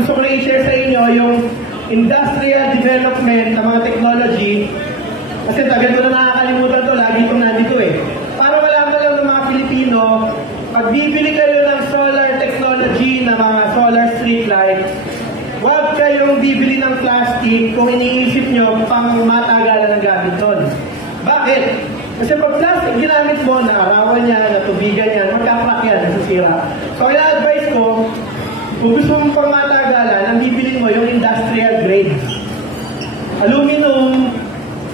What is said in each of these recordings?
gusto ko rin i-share sa inyo yung industrial development ng mga technology. Kasi tagal ko na nakakalimutan to, lagi itong nandito eh. Para malaman lang ng mga Pilipino, pag bibili kayo ng solar technology na mga solar street lights, huwag kayong bibili ng plastic kung iniisip nyo pang matagalan ng gamit doon. Bakit? Kasi pag plastic ginamit mo, naarawan niya, natubigan niya, magkakrak yan, nasisira. So, ina-advise ko, kung gusto mong pang matagalan, ang bibili mo yung industrial grade. Aluminum,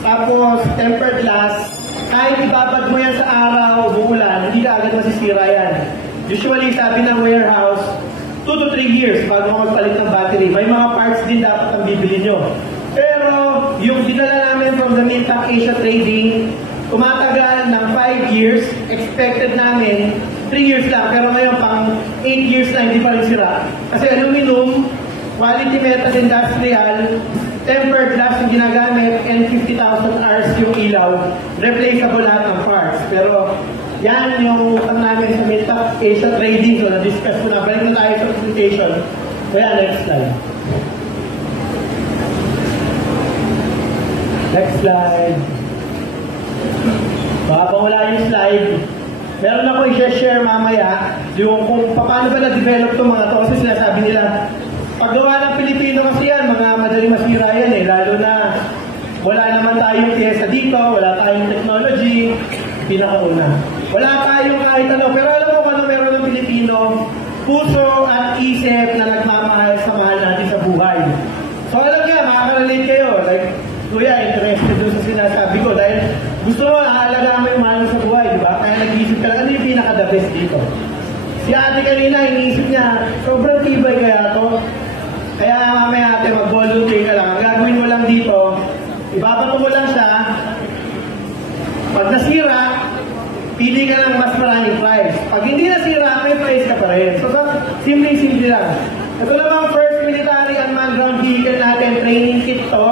tapos tempered glass, kahit ibabad mo yan sa araw, umuulan, hindi ka agad masisira yan. Usually, sabi ng warehouse, 2 to 3 years bago mo magpalit ng battery. May mga parts din dapat ang bibili nyo. Pero, yung dinala namin from the Mintak Asia Trading, tumatagal ng 5 years, expected namin 3 years lang, pero ngayon pang 8 years na hindi pa rin sira. Kasi aluminum, quality metal industrial, tempered glass yung ginagamit, and 50,000 hours yung ilaw, replaceable lahat ng parts. Pero yan yung utang namin sa Mintak Asia Trading, so na-discuss ko na. Balik na tayo sa presentation. Kaya next slide. Next slide. Baka pa wala yung slide. Meron ako i-share mamaya yung kung paano ba na-develop itong mga to. Kasi sinasabi nila, paggawa ng Pilipino kasi yan, mga madaling masira yan eh. Lalo na wala naman tayong pyesa dito, wala tayong technology, pinakauna. Wala tayong kahit ano, pero alam mo kung ano meron ng Pilipino, puso at isip na nagmamahal sa mahal natin sa buhay. So alam niya, makaka-relate kayo. Like, kuya, interested doon sa sinasabi ko dahil gusto mo, aalagaan mo yung mahal sa buhay, di ba? Kaya nag-iisip ka lang, ano yung pinaka-the best dito? Si ate kanina, iniisip niya, sobrang tibay kaya to. Kaya mamaya ate, mag-volunteer ka lang. Ang gagawin mo lang dito, ibabato mo lang siya. Pag nasira, pili ka ng mas maraming price. Pag hindi nasira, may price ka pa rin. So, simple-simple lang. Ito namang first military unmanned ground vehicle natin, training kit to.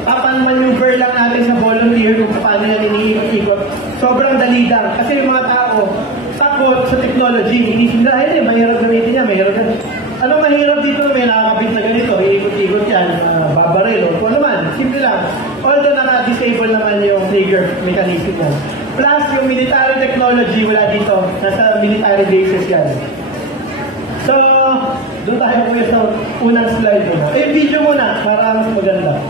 Papan maneuver lang natin sa volunteer kung paano yan iniikot. Sobrang dali lang. Kasi yung mga tao, takot sa technology. Inisip na, ayun eh, mahirap gamitin niya, mahirap gamitin. Anong mahirap dito na may nakakabit na ganito, iikot-ikot yan, babaril, o kung naman, simple lang. Although naka-disable naman yung trigger mechanism yan. Plus, yung military technology, wala dito. Nasa military bases yan. So, doon tayo po sa unang slide muna. Video muna, para mas maganda.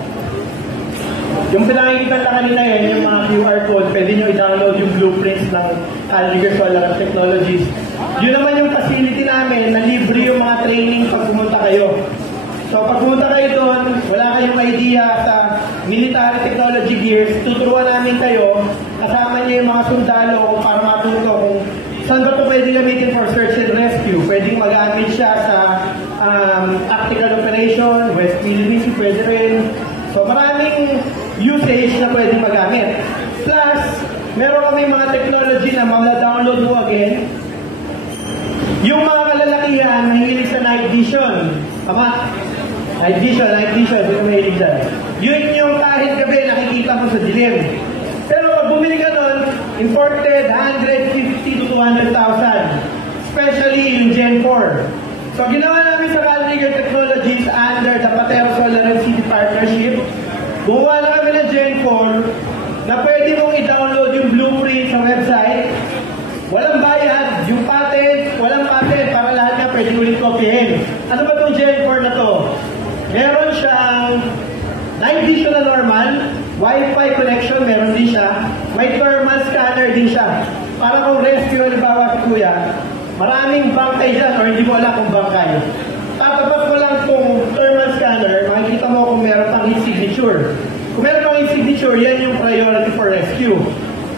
Yung pinakikita na kanina yun, yung mga QR code, pwede nyo i-download yung blueprints ng Alliger Solar Technologies. Yun naman yung facility namin na libre yung mga training pag pumunta kayo. So pag pumunta kayo doon, wala kayong idea sa military technology gears, tuturuan namin kayo, kasama niyo yung mga sundalo para matuto kung saan ba ito pwede gamitin for search and rescue. Pwedeng magamit siya sa tactical operation, West Philippines, pwede rin. So maraming usage na pwedeng magamit. Plus, meron kami mga technology na ma-download mo again. Yung mga kalalakihan, mahilig sa night vision. Tama? Night vision. Sino mahilig dyan? Yun yung kahit gabi nakikita mo sa dilim. Pero pag bumili ka nun, imported 150 to 200,000. Especially yung Gen 4. So ginawa namin sa Alliger Technologies under the Patero Solar and City Partnership. Gumawa na kami ng Gen 4 na pwede mong i-download yung blueprint sa website. Walang bayad, yung patent, walang patent para lahat nga pwede ulit kopyahin. Ano ba itong Gen 4 na to? Meron siyang night vision na normal, Wi-Fi connection, meron din siya. May thermal scanner din siya. Para kung rescue, halimbawa si kuya, maraming bangkay dyan or hindi mo alam kung bangkay. Tatapat mo lang itong thermal scanner, makikita mo kung meron pang heat signature. Kung meron pang heat signature, yan yung priority for rescue.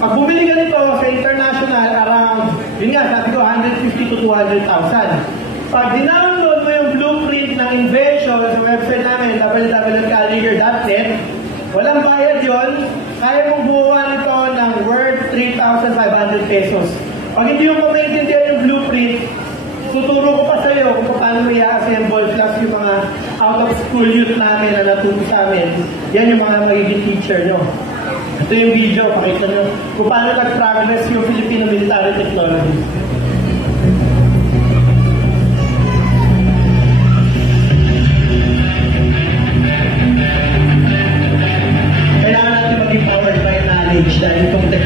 Pag bumili ka nito sa international, around, yun nga, sabi ko, 150 to 200,000. Pag dinownload mo yung blueprint ng invention sa website namin, www.alliger.net, walang bayad yun, kaya mong buuan ito ng worth 3,500 pesos. Pag hindi mo maintindihan yung blueprint, tuturo ko pa sa iyo kung paano i-assemble plus yung mga out-of-school youth namin na natuto sa amin. Yan yung mga magiging teacher nyo. Ito yung video, pakita nyo kung paano nag-progress yung Filipino military technology. knowledge dahil itong